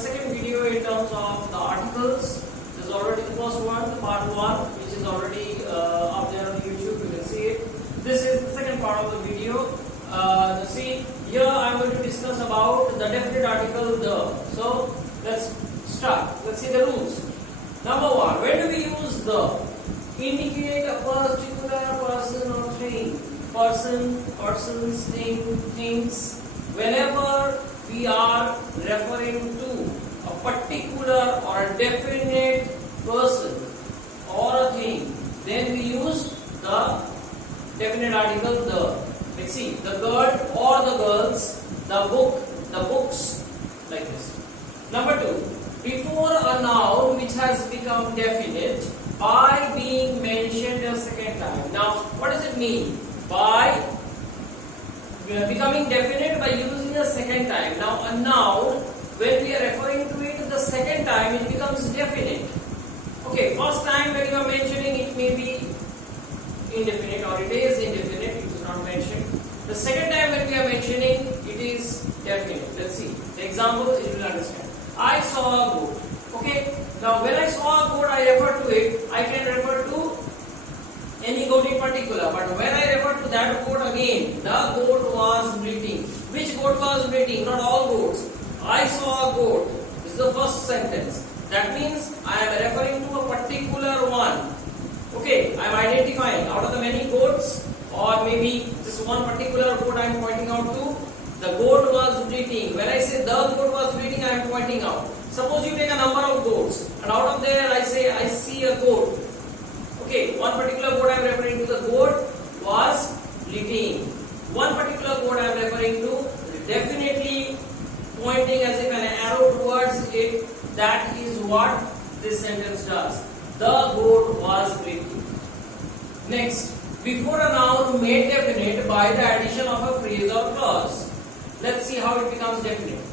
second video in terms of the articles. This is already the first one, the part 1, which is already up there on YouTube. You can see it. This is the second part of the video. See, here I am going to discuss about the definite article the. So let's start. Let's see the rules. Number 1. When do we use the? Indicate a particular person or thing. Person, persons, thing, things. Whenever we are referring to a particular or a definite person or a thing, then we use the definite article the. Let's see, the girl or the girls, the book, the books, like this. Number 2, before a noun which has become definite by being mentioned a second time. Now, what does it mean? By becoming definite by using a second time. Now, a noun, when we are referring to it the second time, it becomes definite. Okay, first time when you are mentioning it may be indefinite or it is indefinite, it is not mentioned. The second time when we are mentioning, it is definite. Let's see. The example you will understand. I saw a goat. Okay. Now, when I saw a goat, I refer to it. I can refer to any goat in particular. But when I refer to that goat again, the goat was bleating. Which goat was bleating? Not all goats. I saw a goat. This is the first sentence. That means I am referring to a particular one. Okay, I am identifying out of the many goats, or maybe just one particular goat I am pointing out to. The goat was bleating. When I say the goat was bleating, I am pointing out. Suppose you take a number of goats, and out of there I say I see a goat. Okay, one particular goat I am referring to, the goat was bleating. One particular goat I am referring to, definitely pointing as if an arrow towards it. That is what this sentence does. The goat was bleating. Next, before a noun made definite by the addition of a phrase or clause. Let's see how it becomes definite.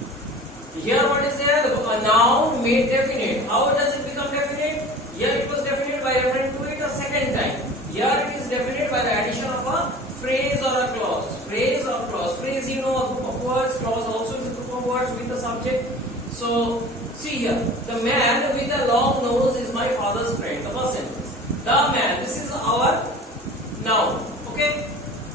Here what is there? A noun made definite. How does it become definite? Here it was definite by referring to it a second time. Here it is definite by the addition of a phrase or a clause. Phrase or clause. Phrase, you know, a group of words. Clause also is a group of words with the subject. So, see here. The man with the long nose is my father's friend. The first sentence. The man. This is our noun. Okay?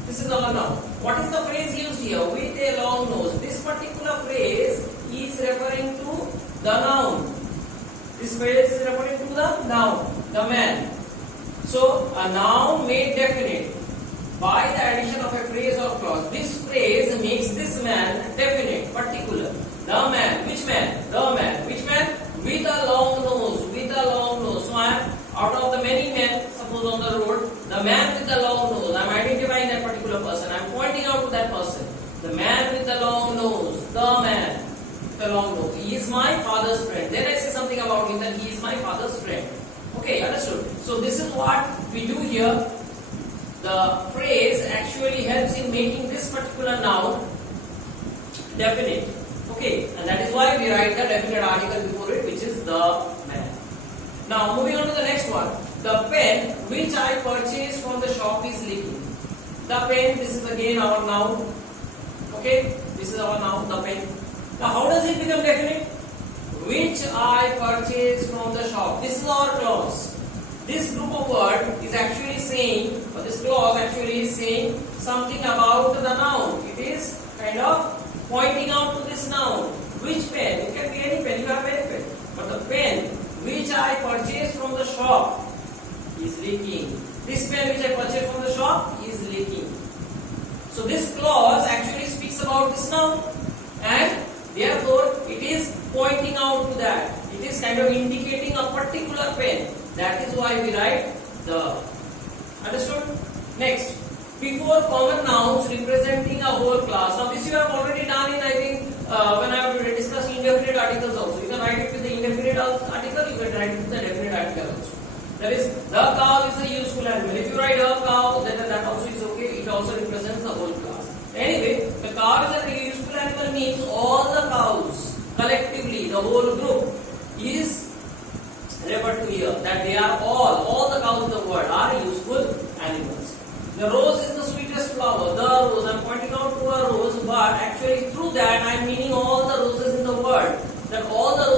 This is our noun. What is the phrase used here? With a long nose. This particular phrase is referring to the noun. This phrase is referring to the noun, the man. So, a noun made definite by the addition of a phrase or clause. This phrase makes this man definite, particular. The man. Which man? The man. Which man? With a long nose. With a long nose. So, I am out of the many men, suppose on the road, the man with the long nose. I am identifying that particular person. I am pointing out to that person. The man with the long nose. The man. Long nose. He is my father's friend. Then I say something about him that he is my father's friend. Okay, understood. So this is what we do here. The phrase actually helps in making this particular noun definite. Okay, and that is why we write the definite article before it, which is the man. Now moving on to the next one. The pen which I purchased from the shop is leaking. The pen, this is again our noun. Okay, this is our noun, the pen. Now, how does it become definite? Which I purchased from the shop. This is our clause. This group of words is actually saying, or this clause actually is saying something about the noun. It is kind of pointing out to this noun. Which pen? It can be any pen. You have any pen. But the pen which I purchased from the shop is leaking. This pen which I purchased from the shop is leaking. So, this clause actually speaks about this noun. And therefore, it is pointing out to that. It is kind of indicating a particular pen. That is why we write the. Understood? Next, before common nouns representing a whole class. Now, this you have already done in, I think, when I have discussed indefinite articles also. You can write it with the indefinite article, you can write it with the definite article also. That is, the cow is a useful animal. If you write a cow, then that also is okay. It also represents the whole class. Anyway, the cow is a useful animal means all the cows collectively, the whole group is referred to here. That they are all the cows in the world are useful animals. The rose is the sweetest flower. The rose, I am pointing out to a rose, but actually through that I am meaning all the roses in the world. That all the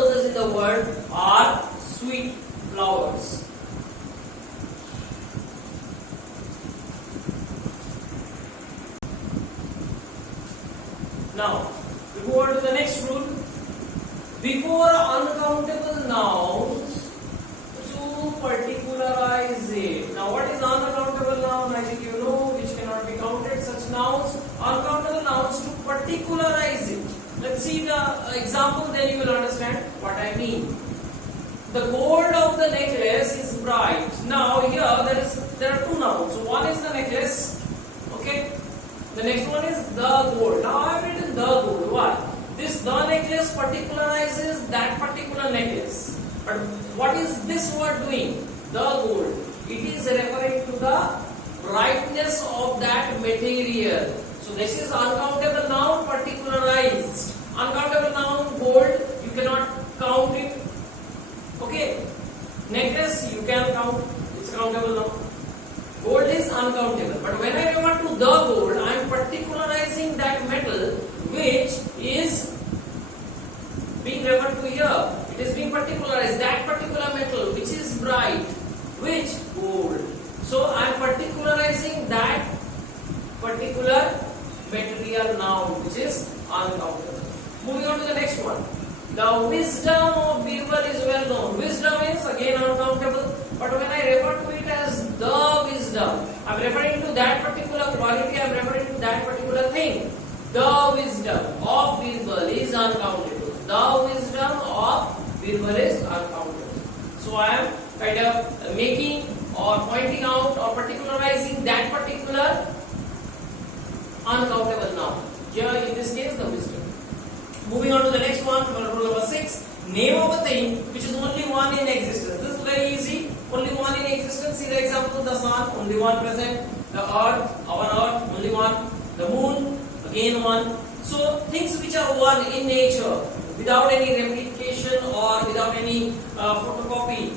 Before uncountable nouns to particularize it. Now what is uncountable noun? I think you know, which cannot be counted. Such nouns, uncountable nouns to particularize it. Let's see the example, then you will understand what I mean. The gold of the necklace is bright. Now here there are two nouns. So one is the necklace. Okay. The next one is the gold. Now I have written the gold. Why? The necklace particularizes that particular necklace. But what is this word doing? The gold. It is referring to the brightness of that material. So this is uncountable noun particularized. Uncountable noun gold, you cannot count it. Okay. Necklace you can count. It's countable noun. Gold is uncountable. But when I refer to the gold, I am particularizing that metal which is being referred to here. It is being particularized. That particular metal which is bright. Which? Gold. So I am particularizing that particular material noun which is uncountable. Moving on to the next one. The wisdom of Birbal is well known. Wisdom is again uncountable. But when I refer to it as the wisdom, I am referring to that particular quality, I am referring to that particular thing. The wisdom of Birbal is uncountable. The wisdom of Birbal is uncountable. So I am kind of making or pointing out or particularizing that particular uncountable noun. Here in this case the wisdom. Moving on to the next one, rule number 6. Name of a thing which is only one in existence. This is very easy. Only one in existence. See the example, the sun, only one present. The earth, our earth, only one. The moon, again one. So things which are one in nature, without any replication or without any photocopy,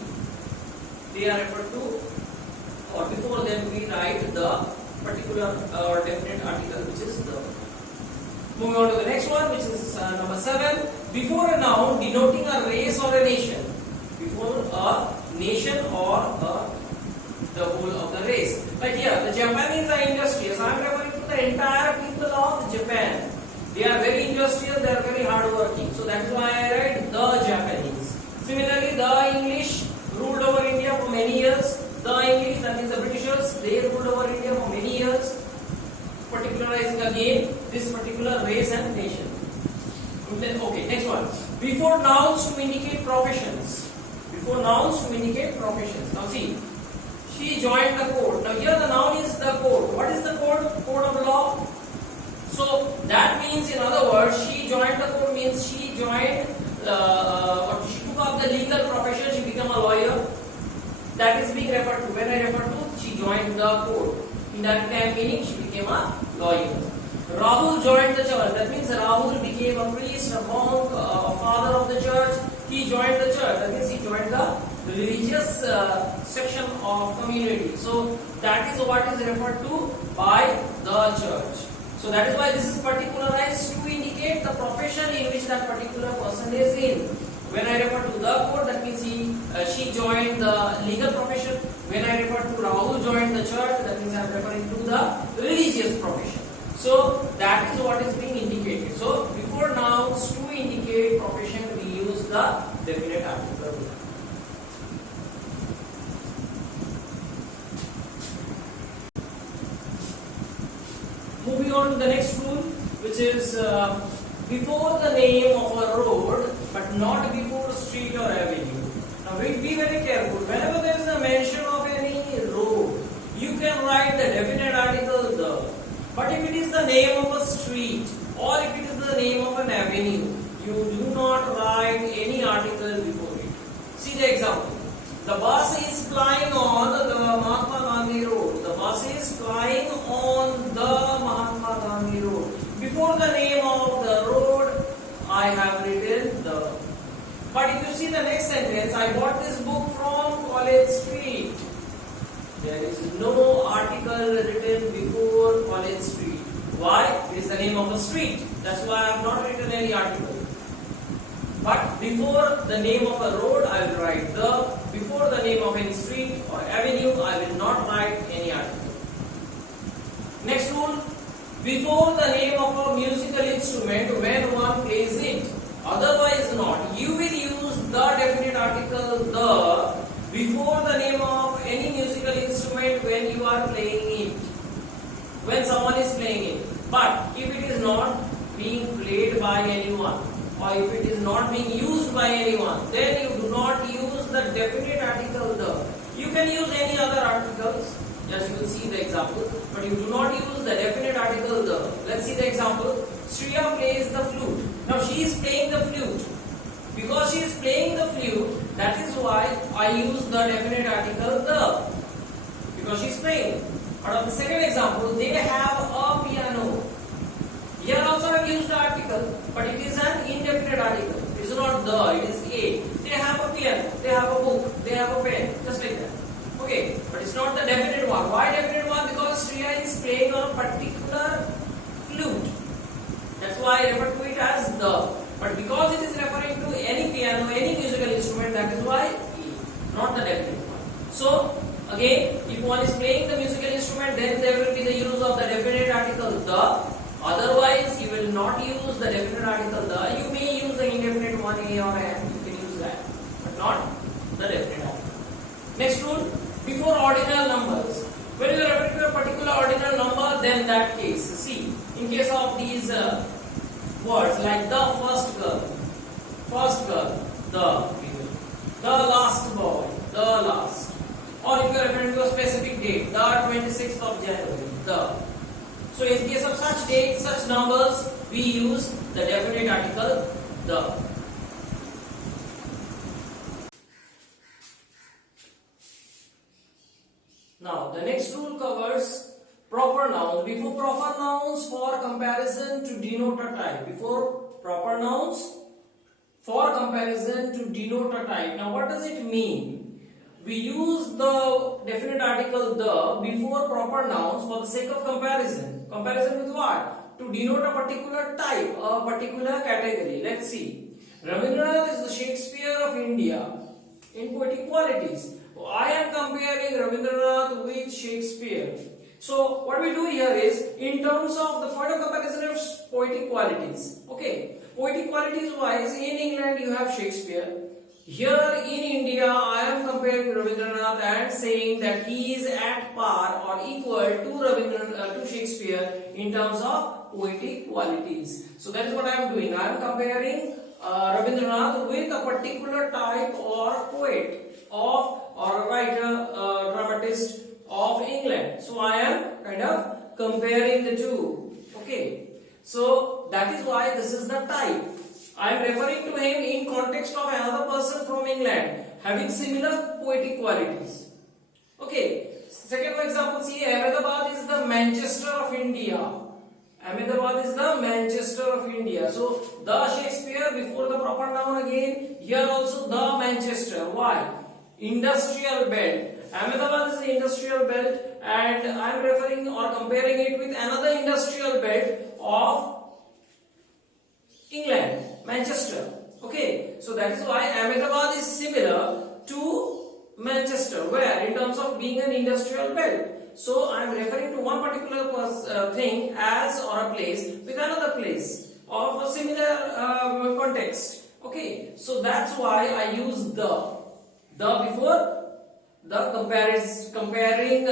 they are referred to, or before them we write the particular or definite article which is the. Moving on to the next one, which is number 7. Before a noun denoting a race or a nation. Before a nation or the whole of the race. Like here, the Japanese are industrious. I am referring to the entire people of Japan. They are very industrious, they are very hardworking. So that is why I write the Japanese. Similarly, the English ruled over India for many years. The English, that means the Britishers, they ruled over India for many years. Particularizing again this particular race and nation. Okay, next one. Before nouns to indicate professions. Before nouns to indicate professions. Now see, she joined the court. Now here the noun is the court. What is the court? Court of law. So that means, in other words, she joined the court means she joined or she took up the legal profession. She became a lawyer. That is being referred to. When I refer to, she joined the court. In that time meaning she became a lawyer. Rahul joined the church. That means Rahul became a priest, a monk, a father of the church. He joined the church. That means he joined the religious section of community. So that is what is referred to by the church. So that is why this is particularized to indicate the profession in which that particular person is in. When I refer to the court, that means she joined the legal profession. When I refer to Rahul joined the church, that means I am referring to the religious profession. So that is what is being indicated. So before nouns to indicate profession, we use the definite article. Moving on to the next rule, which is before the name of a road, but not before a street or avenue. Now be very careful. Whenever there is a mention of any road, you can write the definite article the. But if it is the name of a street or if it is the name of an avenue, you do not write any article before it. See the example. The bus is flying on the Mahatma Gandhi road. The bus is flying on the Mahatma Gandhi road. Before the name of the road, I have written the. But if you see the next sentence, I bought this book from College Street. There is no article written before College Street. Why? It is the name of a street. That's why I have not written any article. But before the name of a road, I will write the. Before the name of any street or avenue, I will not write any article. Next rule. Before the name of a musical instrument, when one plays it, Otherwise not. You will use the definite article the before the name of any musical instrument when you are playing it, when someone is playing it. But if it is not being played by anyone, or if it is not being used by anyone, then you do not use the definite article the. You can use any other articles, as you will see the example, but you do not use the definite article the. Let's see the example. Shriya plays the flute. Now she is playing the flute. Because she is playing the flute, that is why I use the definite article the. Because she is playing. But on the second example, they have a piano. Here also I have used the article, but it is an indefinite article. It is not the, it is a. They have a piano, they have a book, they have a pen, just like that. Okay, but it's not the definite one. Why definite one? Because Shriya is playing on a particular flute. That's why I refer to it as the. But because it is referring to any piano, any musical instrument, that is why E, not the definite one. So, again, if one is playing the musical instrument, then there will be the use of the definite article the. Otherwise, you will not use the definite article the. You may use the indefinite one a or an. You can use that, but not the definite article. Next rule: before ordinal numbers. When you are referring to a particular ordinal number, then that case. See, in case of these words like the first girl, the last boy, the last. Or if you are referring to a specific date, the 26th of January, the. So in case of such dates, such numbers, we use the definite article the. Now the next rule covers proper nouns. Before proper nouns for comparison to denote a type. Before proper nouns for comparison to denote a type. Now what does it mean? We use the definite article the before proper nouns for the sake of comparison. Comparison with what? To denote a particular type, a particular category. Let's see. Rabindranath is the Shakespeare of India in poetic qualities. I am comparing Rabindranath with Shakespeare. So what we do here is in terms of the point of comparison of poetic qualities. Okay, poetic qualities wise, in England you have Shakespeare. Here in India, I am comparing Rabindranath and saying that he is at par or equal to Shakespeare in terms of poetic qualities. So that is what I am doing. I am comparing Rabindranath with a particular type or poet of or a writer, dramatist of England. So I am kind of comparing the two. Okay. So that is why this is the type. I am referring to him in context of another person from England having similar poetic qualities. Okay. Second example, see, Ahmedabad is the Manchester of India. Ahmedabad is the Manchester of India. So the Shakespeare before the proper noun again. Here also the Manchester. Why? Industrial belt. Ahmedabad is the industrial belt, and I am referring or comparing it with another industrial belt of England, Manchester. Okay, so that is why Ahmedabad is similar to Manchester, where in terms of being an industrial belt. So I am referring to one particular thing as or a place with another place of a similar context. Okay, so that's why I use the before the comparing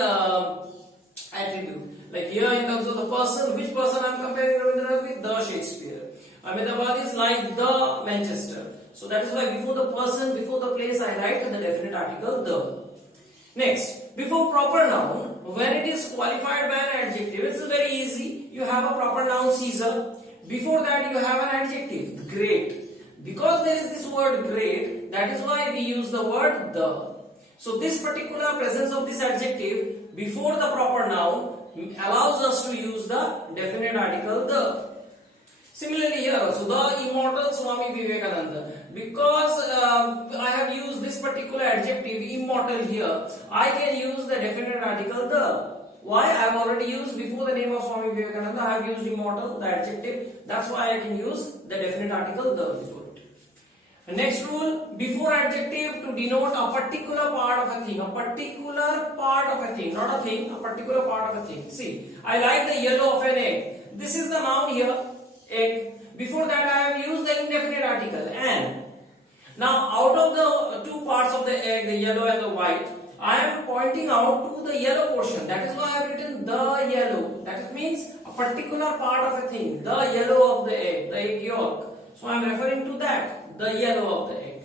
attribute. Like here in terms of the person, which person I am comparing Rabindranath with? The Shakespeare. Ahmedabad is like the Manchester. So that is why before the person, before the place, I write the definite article the. Next, before proper noun, when it is qualified by an adjective, it's very easy. You have a proper noun Caesar. Before that you have an adjective, great. Because there is this word great, that is why we use the word the. So this particular presence of this adjective before the proper noun allows us to use the definite article the. Similarly here also, the immortal Swami Vivekananda. Because I have used this particular adjective immortal here, I can use the definite article the. Why? I have already used before the name of Swami Vivekananda, I have used immortal, the adjective. That's why I can use the definite article the before it. Next rule, before adjective to denote a particular part of a thing. A particular part of a thing, not a thing, a particular part of a thing. See, I like the yellow of an egg. This is the noun here, egg. Before that I have used the indefinite article an. Now out of the two parts of the egg, the yellow and the white, I am pointing out to the yellow portion. That is why I have written the yellow. That means a particular part of a thing. The yellow of the egg yolk. So I am referring to that, the yellow of the egg.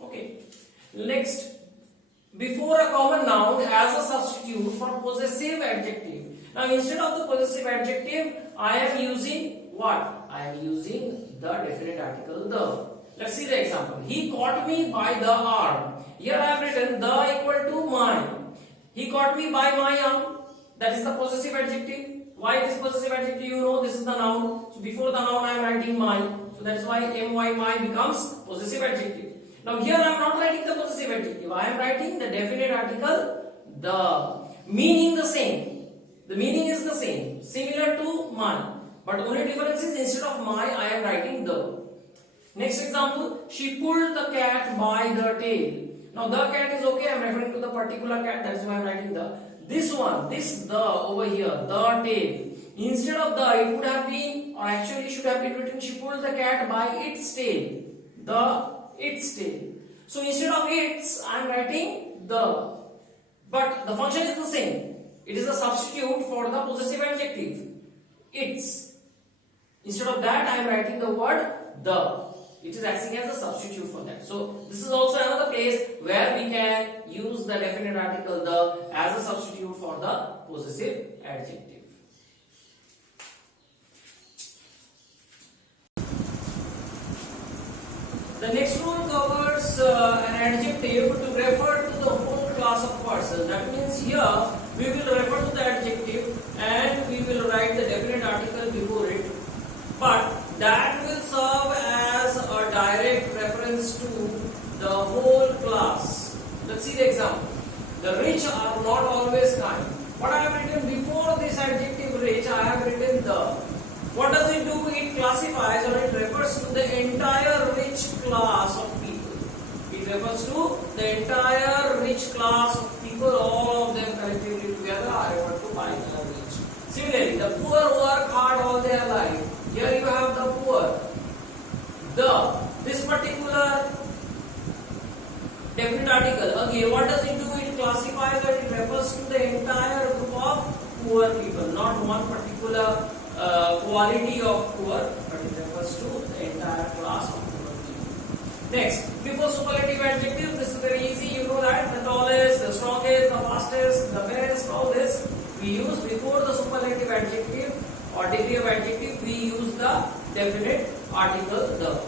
Okay. Next, before a common noun as a substitute for possessive adjective. Now instead of the possessive adjective, I am using what? I am using the definite article the. Let's see the example. He caught me by the arm. Here I have written the equal to my. He caught me by my arm. That is the possessive adjective. Why this possessive adjective? You know, this is the noun. So before the noun I am writing my. So that's why my becomes possessive adjective. Now here I am not writing the possessive adjective. I am writing the definite article the. Meaning the same. The meaning is the same. Similar to my. But only difference is instead of my I am writing the. Next example, she pulled the cat by the tail. Now the cat is okay, I am referring to the particular cat, that's why I am writing the. This one, this the over here, the tail. Instead of the, it would have been, or actually should have been written, she pulled the cat by its tail. Its tail. So instead of its, I am writing the. But the function is the same. It is a substitute for the possessive adjective. Its. Instead of that, I am writing the word the. It is acting as a substitute for that. So this is also another place where we can use the definite article the as a substitute for the possessive adjective. The next rule covers an adjective to refer to the whole class of persons. That means here we will refer to the adjective and we will write the definite article before it. But that will serve as a direct reference to the whole class. Let's see the example. The rich are not always kind. What I have written before this adjective rich, I have written the. What does it do? It classifies or it refers to the entire rich class of people. It refers to the entire rich class of people, all of them collectively together are referred to by the rich. Similarly, the poor work hard all their life. Here you have the poor. This particular definite article, again, what does it do? It classifies or it refers to the entire group of poor people, not one particular quality of poor, but it refers to the entire class of poor people. Next, before superlative adjective, this is very easy, you know that, the tallest, the strongest, the fastest, the best, all this we use before the superlative adjective or degree of adjective, we use the definite article the.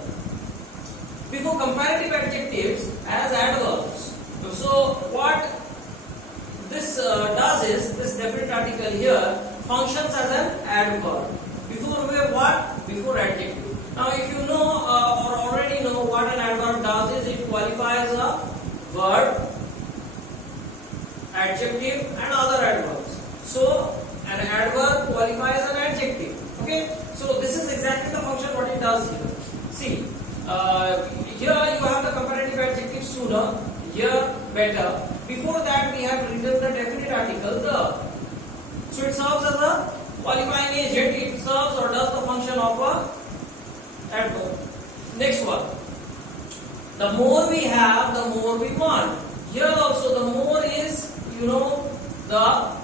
Before comparative adjectives as adverbs. So what this does is, this definite article here functions as an adverb. Before we have what? Before adjective. Now if you know or already know what an adverb does is, it qualifies a verb, adjective and other adverbs. So an adverb qualifies an adjective. Okay, so this is exactly the function what it does here. See, here you have the comparative adjective sooner, here better. Before that we have written the definite article the. So it serves as a qualifying agent, it serves or does the function of a adverb. Next one. The more we have, the more we want. Here also the more is, you know, the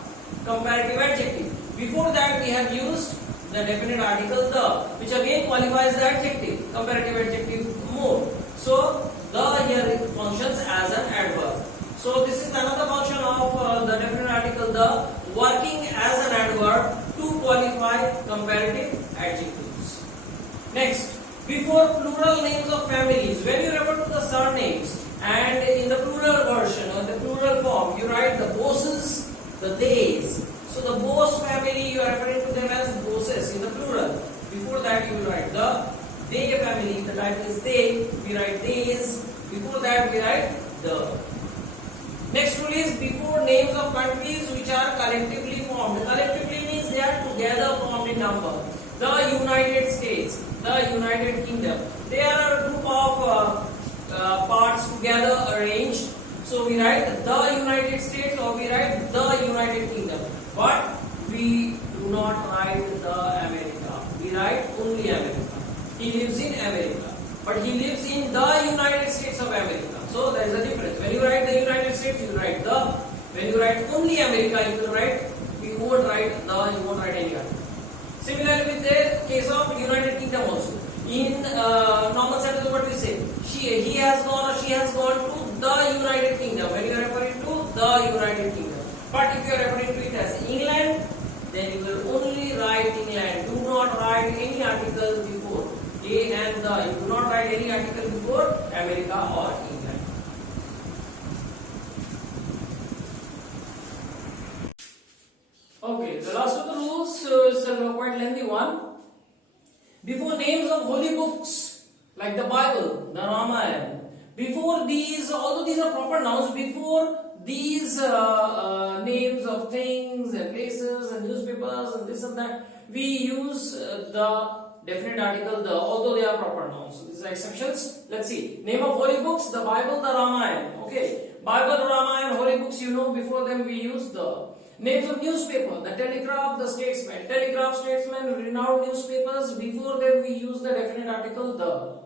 comparative adjective. Before that we have used the definite article the, which again qualifies the adjective, comparative adjective more. So the here functions as an adverb. So this is another function of the definite article the, working as an adverb to qualify comparative adjectives. Next, before plural names of families, when you refer to the surnames and in the plural version or the plural form, you write the Boses, the Theys. So the Bose family, you are referring to them as Boses in the plural. Before that you will write the They family, the title is They, we write Theys. Before that we write the. Next rule is before names of countries which are collectively formed. Collectively means they are together formed in number. The United States, the United Kingdom. They are a group of parts together arranged. So we write the United States or we write the United Kingdom. But we do not write the America. We write only America. In but he lives in the United States of America. So there is a difference. When you write the United States, you write the. When you write only America, you will write. You won't write the. You won't write any other. Similarly, with the case of United Kingdom also. In normal sentence, what we say? He has gone or she has gone to the United Kingdom. When you are referring to the United Kingdom. But if you are referring to it as England, then you will only write England. Do not write any article before A and the. You do not write any article before America or England. Okay, the last of the rules is a quite lengthy one. Before names of holy books like the Bible, the Ramayana, before these, although these are proper nouns, before these names of things and places and newspapers and this and that, we use the definite article the, although they are proper nouns. So these are exceptions. Let's see. Name of holy books, the Bible, the Ramayana. Okay, Bible, Ramayana, holy books, you know, before them we use the. Names of newspaper, the Telegraph, the Statesman. Telegraph, Statesman, renowned newspapers, before them we use the definite article the.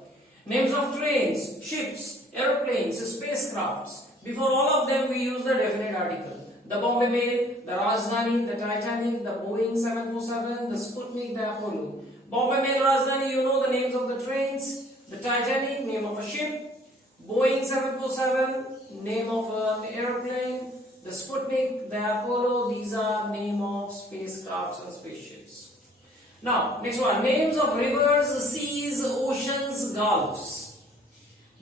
Names of trains, ships, aeroplanes, spacecrafts, before all of them we use the definite article. The Bombay Mail, the Rajdhani, the Titanic, the Boeing 747, the Sputnik, the Apollo. Bombay Mail, Rajdhani, you know the names of the trains. The Titanic, name of a ship. Boeing 747, name of an aeroplane. The Sputnik, the Apollo, these are name of spacecrafts and spaceships. Now, next one, names of rivers, seas, oceans, gulfs.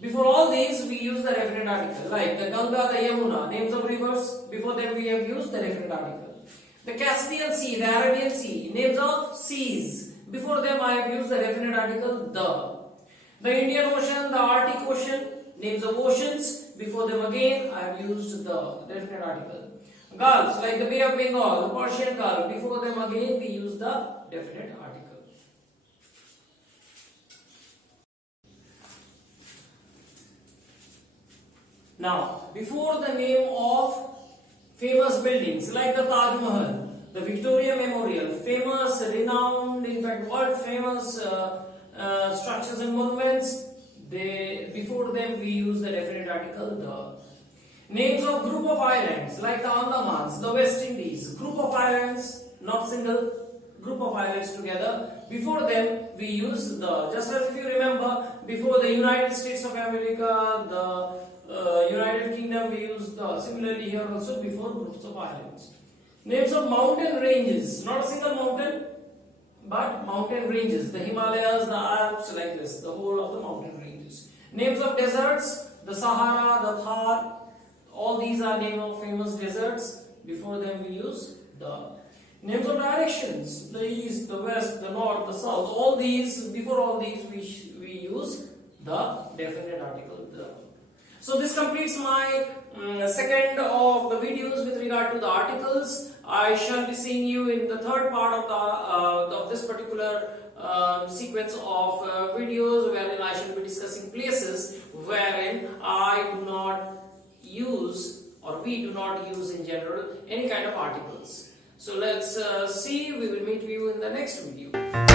Before all these, we use the definite article, like the Ganga, the Yamuna, names of rivers, before them we have used the definite article. The Caspian Sea, the Arabian Sea, names of seas, before them I have used the definite article, the. The Indian Ocean, the Arctic Ocean, names of oceans, before them again I have used the definite article. Gulfs, like the Bay of Bengal, the Persian Gulf, before them again we use the definite article. Now, before the name of famous buildings like the Taj Mahal, the Victoria Memorial, famous, renowned, in fact world famous structures and monuments, before them we use the definite article the. Names of group of islands like the Andamans, the West Indies, group of islands, not single, group of islands together, before them we use the. Just as if you remember, before the United States of America, the United Kingdom, we use the. Similarly here also before groups of islands. Names of mountain ranges, not a single mountain, but mountain ranges, the Himalayas, the Alps, like this, the whole of the mountain ranges. Names of deserts, the Sahara, the Thar, all these are name of famous deserts, before them we use the. Names of directions, the east, the west, the north, the south, all these, before all these we use the definite article the. So this completes my second of the videos with regard to the articles. I shall be seeing you in the third part of this particular sequence of videos, wherein I shall be discussing places wherein I do not use, or we do not use in general, any kind of articles. So let's see, we will meet you in the next video.